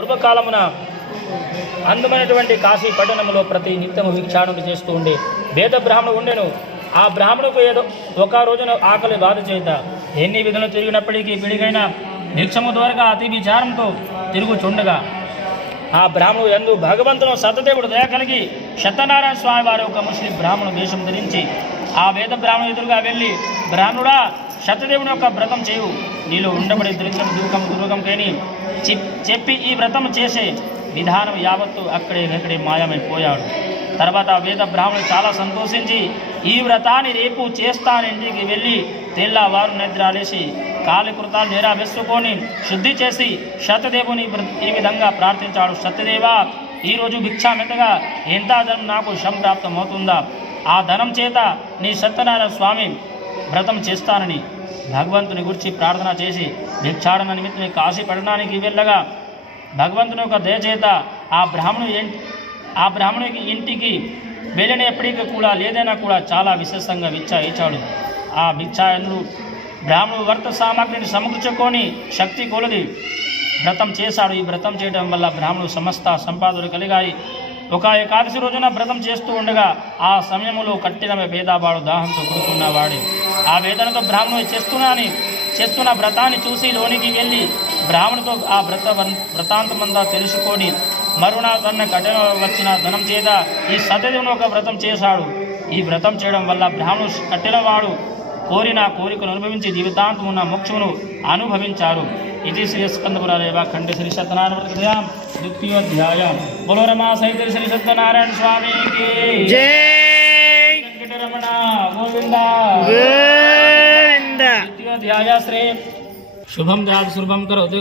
పూర్వకాలమున అందమైనటువంటి కాశీ పట్టణంలో ప్రతి నిత్యము భిక్షాటన చేస్తూ ఉండే వేద బ్రాహ్మణుడు ఉండెను. ఆ బ్రాహ్మణుకు ఏదో ఒక రోజున ఆకలి బాధ చేత ఎన్ని విధులు తిరిగినప్పటికీ పిడిగైన భిక్షము ద్వారా అతి విచారంతో తిరుగుచుండగా ఆ బ్రాహ్మణుడు ఎందు భగవంతును సతదేవుడు దయ కలిగి సత్యనారాయణ స్వామి వారి ఒక ముస్లిం బ్రాహ్మణు వేషం ధరించి ఆ వేద బ్రాహ్మణు ఎదురుగా వెళ్ళి బ్రాహ్మణుడా శతదేవుని యొక్క వ్రతం చేయు. నీలో ఉండబడి దృశ్యం దుర్గం దుర్గం కని చెప్పి ఈ వ్రతం చేసే విధానం యావత్తు అక్కడే అక్కడే మాయమైపోయాడు తర్వాత వేద బ్రాహ్మణుడు చాలా సంతోషించి ఈ వ్రతాన్ని రేపు చేస్తాను ఇంటికి వెళ్ళి తెల్లవారు నిద్రాలేసి కాలకృతాలు నేరా వేసుకొని శుద్ధి చేసి శతదేవుని ఈ విధంగా ప్రార్థించాడు. సత్యదేవ ఈరోజు భిక్షామెతగా ఎంత ధనం నాకు సంప్రాప్తం అవుతుందా ఆ ధనం చేత నీ సత్యనారాయణ స్వామి వ్రతం చేస్తానని భగవంతుని గురించి ప్రార్థన చేసి భిక్షాటన నిమిత్తం కాశీ పట్టణానికి వెళ్ళగా భగవంతుని యొక్క దయచేత ఆ బ్రాహ్మణు ఆ బ్రాహ్మణుడికి ఇంటికి వెళ్ళినప్పటికీ కూడా లేదైనా కూడా చాలా విశేషంగా విచ్చా ఇచ్చాడు. ఆ భిక్షాయనుడు బ్రాహ్మణుడు వర్త సామాగ్రిని సమకూర్చుకొని శక్తి కొలది. వ్రతం చేశాడు. ఈ వ్రతం చేయడం వల్ల బ్రాహ్మణుడు సమస్త సంపాదనలు కలిగాయి. ఒక ఏకాదశి రోజున వ్రతం చేస్తూ ఉండగా ఆ సమయంలో కట్టిన పేదవాడు దాహంతో కొడుకున్నవాడు. ఆ వేదనతో బ్రాహ్మణుడు చేస్తున్నాని చేస్తున్న వ్రతాన్ని చూసి లోనికి వెళ్ళి బ్రాహ్మణుతో ఆ వ్రత వ్రతాంతమంతా తెలుసుకొని మరునా తన కఠిన వచ్చిన ధనం చేత ఈ సతదేవుని ఒక వ్రతం చేశాడు. ఈ వ్రతం చేయడం వల్ల బ్రాహ్మణుడు కట్టినవాడు కోరిన కోరికను అనుభవించి జీవితాంతం ఉన్న మోక్షమును అనుభవించారు ఇది శ్రీ స్కందపురాదేవ ఖండ శ్రీ సత్యనారాయణ ద్వితీయోధ్యాయం. బోలో రమా సహిత శ్రీ సత్యనారాయణ స్వామికి. జై! వెంకటరమణ గోవింద. గోవింద ద్వితీయోధ్యాయ శ్రీ శుభం దాత్ శుభం కరోతు